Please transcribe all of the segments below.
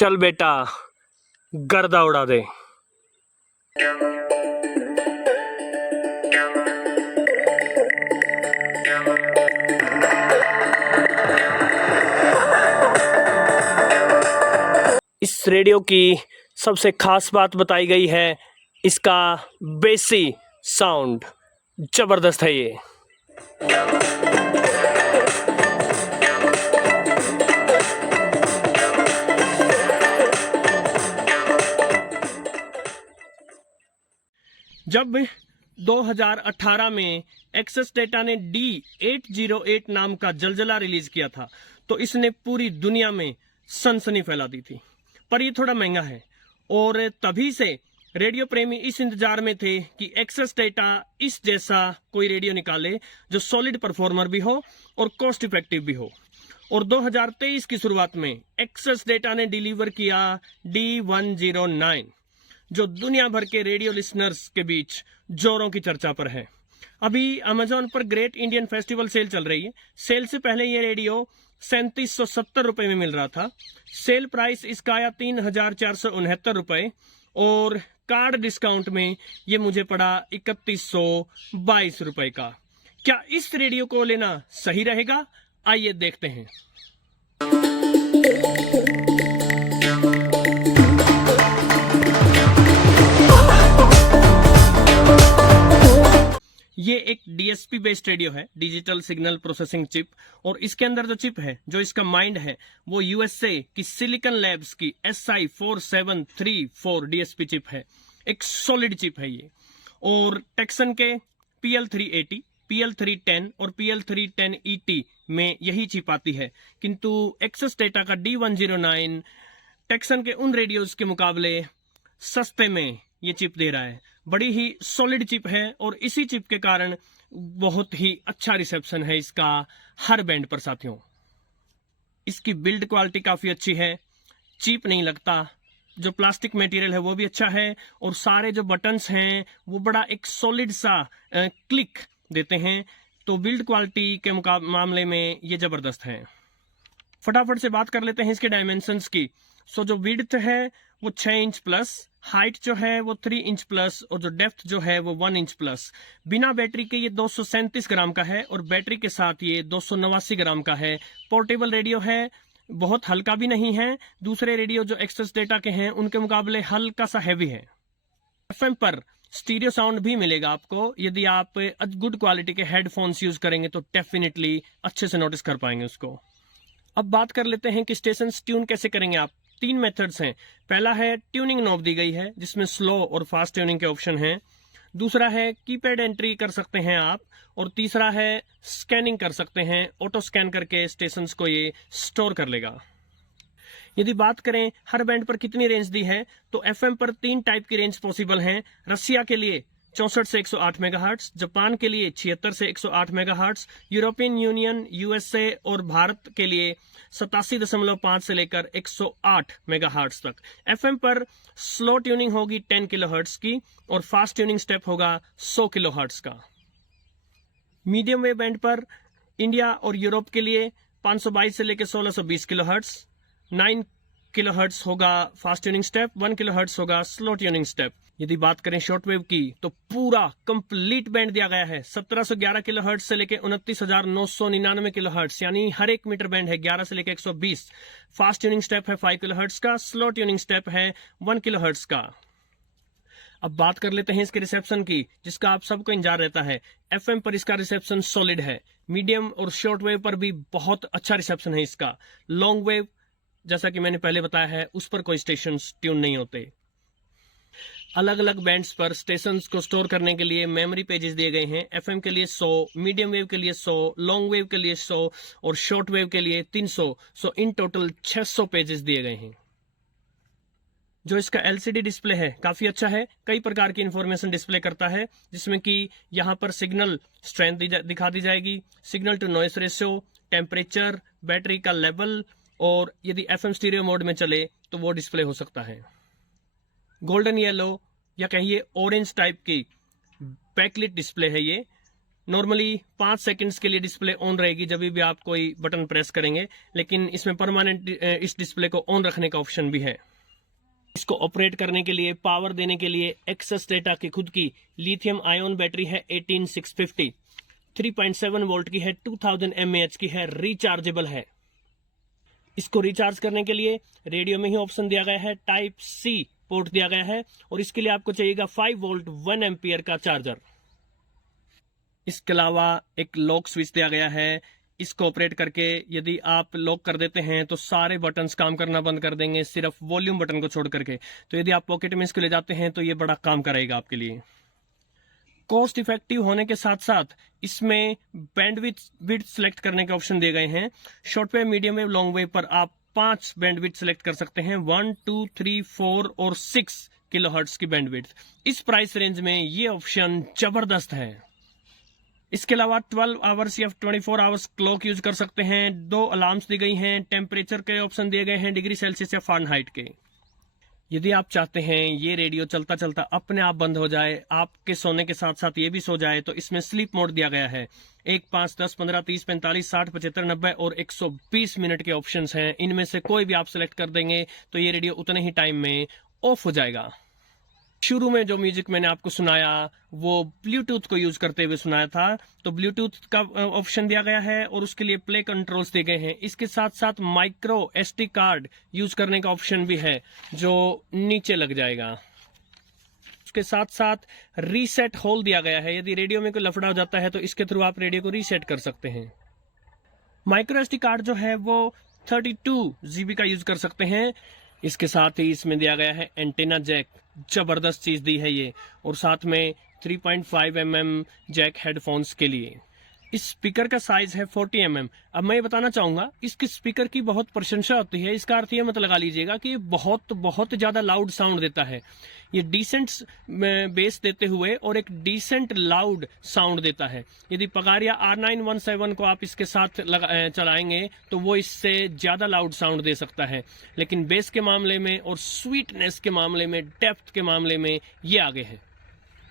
चल बेटा गर्दा उड़ा दे। इस रेडियो की सबसे खास बात बताई गई है इसका बेसी साउंड, जबरदस्त है ये। जब 2018 में एक्सेस डेटा ने D808 नाम का जलजला रिलीज किया था तो इसने पूरी दुनिया में सनसनी फैला दी थी। पर ये थोड़ा महंगा है और तभी से रेडियो प्रेमी इस इंतजार में थे कि एक्सेस डेटा इस जैसा कोई रेडियो निकाले जो सॉलिड परफॉर्मर भी हो और कॉस्ट इफेक्टिव भी हो। और 2023 की शुरुआत में एक्सेस डेटा ने डिलीवर किया D109 जो दुनिया भर के रेडियो लिसनर्स के बीच जोरों की चर्चा पर है। अभी अमेजोन पर ग्रेट इंडियन फेस्टिवल सेल चल रही है। सेल से पहले ये रेडियो 3770 रुपए में मिल रहा था। सेल प्राइस इसका आया 3469 रुपए और कार्ड डिस्काउंट में ये मुझे पड़ा 3122 रुपए का। क्या इस रेडियो को लेना सही रहेगा? आइए देखते हैं। ये एक DSP बेस्ड रेडियो है, डिजिटल सिग्नल प्रोसेसिंग चिप, और इसके अंदर जो चिप है, जो इसका माइंड है, वो USA की सिलिकॉन लैब्स की SI4734 DSP चिप है। एक सॉलिड चिप है ये। और टेक्सन के PL380, PL310 और PL310ET में यही चिप आती है, किंतु एक्सेस डेटा का D109 टेक्सन के उन रेडियोज के मुकाबले सस्ते में ये चिप दे रहा है। बड़ी ही सॉलिड चिप है और इसी चिप के कारण बहुत ही अच्छा रिसेप्शन है इसका हर बैंड पर साथियों। इसकी बिल्ड क्वालिटी काफी अच्छी है, चीप नहीं लगता। जो प्लास्टिक मटेरियल है वो भी अच्छा है और सारे जो बटन्स हैं वो बड़ा एक सॉलिड सा क्लिक देते हैं। तो बिल्ड क्वालिटी के मामले में ये जबरदस्त है। फटाफट से बात कर लेते हैं इसके डायमेंशंस की। सो जो विड्थ है वो 6 इंच प्लस, हाइट जो है वो 3 इंच प्लस और जो डेप्थ जो है वो 1 इंच प्लस। बिना बैटरी के ये 237 ग्राम का है और बैटरी के साथ ये 289 ग्राम का है। पोर्टेबल रेडियो है, बहुत हल्का भी नहीं है। दूसरे रेडियो जो एक्सेस डेटा के हैं उनके मुकाबले हल्का सा हैवी है। FM पर स्टीरियो साउंड भी मिलेगा आपको। यदि आप गुड क्वालिटी के हेडफोन्स यूज करेंगे तो डेफिनेटली अच्छे से नोटिस कर पाएंगे उसको। अब बात कर लेते हैं कि स्टेशन ट्यून कैसे करेंगे आप। 3 मेथड्स हैं। पहला है ट्यूनिंग नॉब दी गई है जिसमें स्लो और फास्ट ट्यूनिंग के ऑप्शन हैं। दूसरा है कीपैड एंट्री कर सकते हैं आप, और तीसरा है स्कैनिंग कर सकते हैं। ऑटो स्कैन करके स्टेशंस को ये स्टोर कर लेगा। यदि बात करें हर बैंड पर कितनी रेंज दी है तो FM पर 3 टाइप की रेंज पॉसिबल हैं। रसिया के लिए 64 से 108 मेगाहर्ट्ज, जापान के लिए 76 से 108 मेगाहर्ट्ज, यूरोपियन यूनियन, USA और भारत के लिए 87.5 से लेकर 108 मेगाहर्ट्ज तक। FM पर स्लो ट्यूनिंग होगी 10 किलोहर्ट्ज की और फास्ट ट्यूनिंग स्टेप होगा 100 किलोहर्ट्ज का। मीडियम वेव बैंड पर इंडिया और यूरोप के लिए 522 से लेकर 1620 किलोहर्ट्ज, 9 किलोहर्ट्ज होगा फास्ट ट्यूनिंग स्टेप, 1 किलोहर्ट्ज होगा स्लो ट्यूनिंग स्टेप। यदि बात करें शॉर्ट वेव की तो पूरा कंप्लीट बैंड दिया गया है 1711 किलोहर्ट्ज से लेकर 29,999 किलोहर्ट्ज, यानी हर एक मीटर बैंड है 11 से लेकर 120। फास्ट ट्यूनिंग स्टेप है 5 किलोहर्ट्ज का, स्लो ट्यूनिंग स्टेप है 1 किलोहर्ट्ज का। अब बात कर लेते हैं इसके रिसेप्शन की, जिसका आप सबको इंतजार रहता है। FM पर इसका रिसेप्शन सॉलिड है। मीडियम और शॉर्ट वेव पर भी बहुत अच्छा रिसेप्शन है इसका। लॉन्ग वेव जैसा कि मैंने पहले बताया है उस पर कोई स्टेशन ट्यून नहीं होते। अलग अलग बैंड्स पर स्टेशंस को स्टोर करने के लिए मेमोरी पेजेस दिए गए हैं। FM के लिए 100, मीडियम वेव के लिए 100, लॉन्ग वेव के लिए 100 और शॉर्ट वेव के लिए 300। सो इन टोटल 600 पेजेस दिए गए हैं। जो इसका LCD डिस्प्ले है काफी अच्छा है, कई प्रकार की इंफॉर्मेशन डिस्प्ले करता है, जिसमें कि यहाँ पर सिग्नल स्ट्रेंथ दिखा दी जाएगी, signal to noise ratio, temperature, battery का लेवल, और यदि FM स्टीरियो मोड में चले तो वो डिस्प्ले हो सकता है। गोल्डन येलो या कहिए ऑरेंज टाइप की बैकलिट डिस्प्ले है ये। नॉर्मली 5 सेकंड्स के लिए डिस्प्ले ऑन रहेगी जब भी आप कोई बटन प्रेस करेंगे, लेकिन इसमें परमानेंट इस डिस्प्ले को ऑन रखने का ऑप्शन भी है। इसको ऑपरेट करने के लिए, पावर देने के लिए एक्सेस डेटा की खुद की लिथियम आयन बैटरी है 18650, 3.7 वोल्ट की है, 2000 mAh की है, रिचार्जेबल है। इसको रिचार्ज करने के लिए रेडियो में ही ऑप्शन दिया गया है, टाइप सी पोर्ट दिया गया है, और इसके लिए आपको चाहिएगा 5 वोल्ट 1 एम्पियर का चार्जर। इसके अलावा एक लॉक स्विच दिया गया है। इसको ऑपरेट करके यदि आप लॉक कर देते हैं तो सारे बटन्स काम करना बंद कर देंगे, सिर्फ वॉल्यूम बटन को छोड़ करके। तो यदि आप पॉकेट में इसको ले जाते हैं तो ये बड़ा काम करेगा आपके लिए। कॉस्ट इफेक्टिव होने के साथ साथ इसमें बैंडविड्थ सिलेक्ट करने के ऑप्शन दिए गए हैं। Short wave, medium wave, long wave पर आप 5 बैंडविड्थ सिलेक्ट कर सकते हैं, 1, 2, 3, 4 और 6 किलोहर्ट्ज की बैंडविड्थ। इस प्राइस रेंज में ये ऑप्शन जबरदस्त है। इसके अलावा 12 आवर्स या 24 आवर्स क्लॉक यूज कर सकते हैं। 2 अलार्म्स दी गई हैं। टेम्परेचर के ऑप्शन दिए गए हैं, डिग्री सेल्सियस या फ़ारेनहाइट के। यदि आप चाहते हैं ये रेडियो चलता चलता अपने आप बंद हो जाए, आपके सोने के साथ साथ ये भी सो जाए, तो इसमें स्लीप मोड दिया गया है। 1, 5, 10, 15, 30, 45, 60, 75, 90 और 120 मिनट के ऑप्शंस हैं। इनमें से कोई भी आप सिलेक्ट कर देंगे तो ये रेडियो उतने ही टाइम में ऑफ हो जाएगा। शुरू में जो म्यूजिक मैंने आपको सुनाया वो ब्लूटूथ को यूज करते हुए सुनाया था, तो ब्लूटूथ का ऑप्शन दिया गया है और उसके लिए प्ले कंट्रोल्स दिए गए हैं। इसके साथ साथ माइक्रो SD कार्ड यूज करने का ऑप्शन भी है जो नीचे लग जाएगा। उसके साथ साथ रीसेट होल दिया गया है। यदि रेडियो में कोई लफड़ा हो जाता है तो इसके थ्रू आप रेडियो को रीसेट कर सकते हैं। माइक्रो SD कार्ड जो है वो 32 GB का यूज कर सकते हैं। इसके साथ ही इसमें दिया गया है एंटेना जैक, जबरदस्त चीज दी है ये, और साथ में 3.5 mm जैक हेडफोन्स के लिए। इस स्पीकर का साइज है 40 mm। अब मैं ये बताना चाहूंगा, इसके स्पीकर की बहुत प्रशंसा होती है। इसका अर्थ ये मत लगा लीजिएगा कि ये बहुत बहुत ज्यादा लाउड साउंड देता है। ये डिसेंट बेस देते हुए और एक डिसेंट लाउड साउंड देता है। यदि पगारिया R917 को आप इसके साथ चलाएंगे तो वो इससे ज्यादा लाउड साउंड दे सकता है, लेकिन बेस के मामले में और स्वीटनेस के मामले में, डेप्थ के मामले में ये आगे है।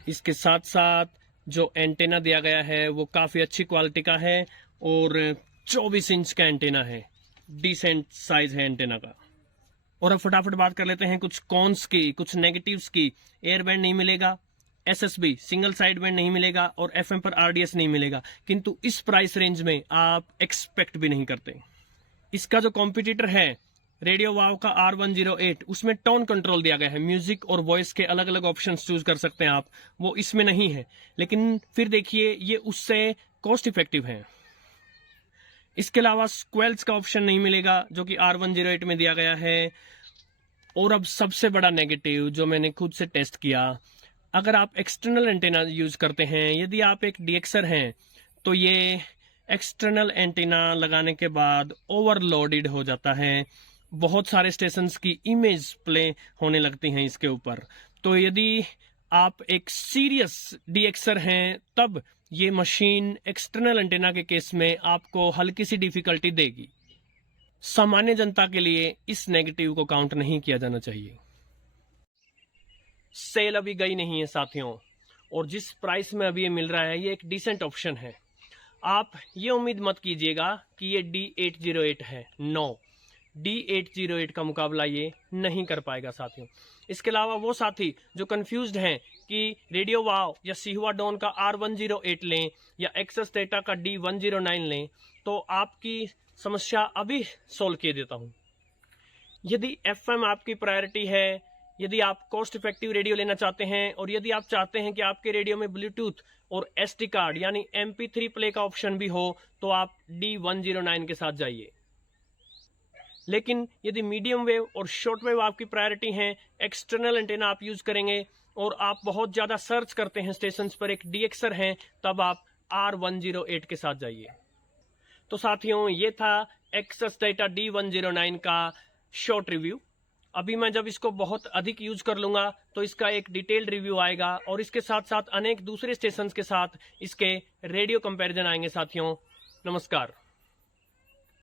इसके साथ साथ जो एंटेना दिया गया है वो काफी अच्छी क्वालिटी का है और 24 इंच का एंटेना है। डिसेंट साइज है एंटेना का। और अब फटाफट बात कर लेते हैं कुछ कॉन्स की, कुछ नेगेटिव्स की। एयर बैंड नहीं मिलेगा, SSB सिंगल साइड बैंड नहीं मिलेगा और FM पर RDS नहीं मिलेगा, किंतु इस प्राइस रेंज में आप एक्सपेक्ट भी नहीं करते। इसका जो कॉम्पिटिटर है रेडियो वाव का R108, उसमें टोन कंट्रोल दिया गया है। म्यूजिक और वॉइस के अलग अलग ऑप्शंस चूज कर सकते हैं आप, वो इसमें नहीं है। लेकिन फिर देखिए ये उससे कॉस्ट इफेक्टिव है। इसके अलावा स्क्वेल्स का ऑप्शन नहीं मिलेगा जो कि R108 में दिया गया है। और अब सबसे बड़ा नेगेटिव जो मैंने खुद से टेस्ट किया, अगर आप एक्सटर्नल एंटेना यूज करते हैं, यदि आप एक DXer हैं, तो ये एक्सटर्नल एंटेना लगाने के बाद ओवरलोडेड हो जाता है। बहुत सारे स्टेशंस की इमेज प्ले होने लगती हैं इसके ऊपर। तो यदि आप एक सीरियस DXer हैं तब ये मशीन एक्सटर्नल एंटेना के केस में आपको हल्की सी डिफिकल्टी देगी। सामान्य जनता के लिए इस नेगेटिव को काउंट नहीं किया जाना चाहिए। सेल अभी गई नहीं है साथियों, और जिस प्राइस में अभी ये मिल रहा है ये एक डिसेंट ऑप्शन है। आप ये उम्मीद मत कीजिएगा कि ये D808 है। नो, D808 का मुकाबला ये नहीं कर पाएगा साथियों। इसके अलावा वो साथी जो कंफ्यूज्ड हैं कि रेडियो वाव या सिहुआ डॉन का R108 लें या एक्सेस डेटा का D109 लें, तो आपकी समस्या अभी सोल्व किए देता हूं। यदि FM आपकी प्रायोरिटी है, यदि आप कॉस्ट इफेक्टिव रेडियो लेना चाहते हैं, और यदि आप चाहते हैं कि आपके रेडियो में ब्लूटूथ और SD कार्ड यानी MP3 प्ले का ऑप्शन भी हो, तो आप D109 के साथ जाइए। लेकिन यदि मीडियम वेव और शॉर्ट वेव आपकी प्रायोरिटी हैं, एक्सटर्नल एंटेना आप यूज करेंगे और आप बहुत ज्यादा सर्च करते हैं स्टेशंस पर, एक DXer हैं, तब आप R108 के साथ जाइए। तो साथियों ये था एक्सेस डेटा D109 का शॉर्ट रिव्यू। अभी मैं जब इसको बहुत अधिक यूज कर लूंगा तो इसका एक डिटेल्ड रिव्यू आएगा, और इसके साथ साथ अनेक दूसरे स्टेशंस के साथ इसके रेडियो कंपैरिजन आएंगे साथियों। नमस्कार।